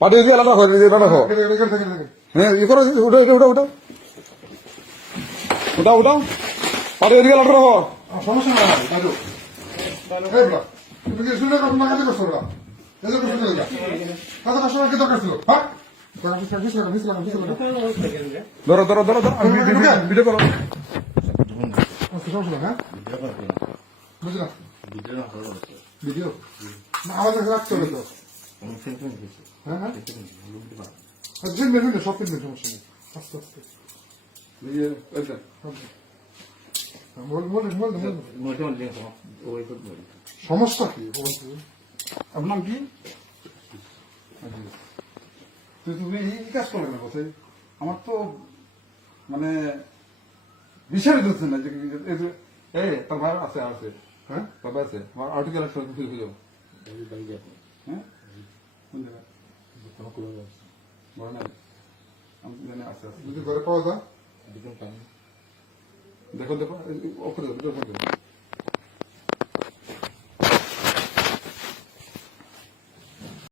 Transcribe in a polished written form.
পাঠিয়ে দিয়ে আলাদা হয় এটা রাখো হ্যাঁ ই করো উঠো এটা উঠাও উঠাও উঠাও উঠাও পাঠিয়ে দিয়ে আলাদা রাখো সমস্যা নাই দাদু তুমি কি শুনে কখন কাজে করছো ওরা এই যে করছো না কাজে কাস্টমার কি দরকার ছিল হ্যাঁ ধরো ধরো ধরো ধরো ভিডিও করো সমস্যা হ্যাঁ বুঝলাম ভিডিও না আমাদের রাখতে হবে তো হ্যাঁ হ্যাঁ সব ফিল্মের সমস্যা নেই আস্তে আস্তে সমস্যা কি আপনার নাম কি তুমি এই কাজ করবে না কোথায় আমার তো মানে বিষয় দিচ্ছে না যে এই তোর ভাই আছে আছে হ্যাঁ তোর ভাই আছে আমার আর্টিকেল একটা খুঁজে হ্যাঁ কোন জায়গায় বড় না আমি জানি আছে আছে যদি ঘরে পাওয়া যায় দেখো দেখো ওপরে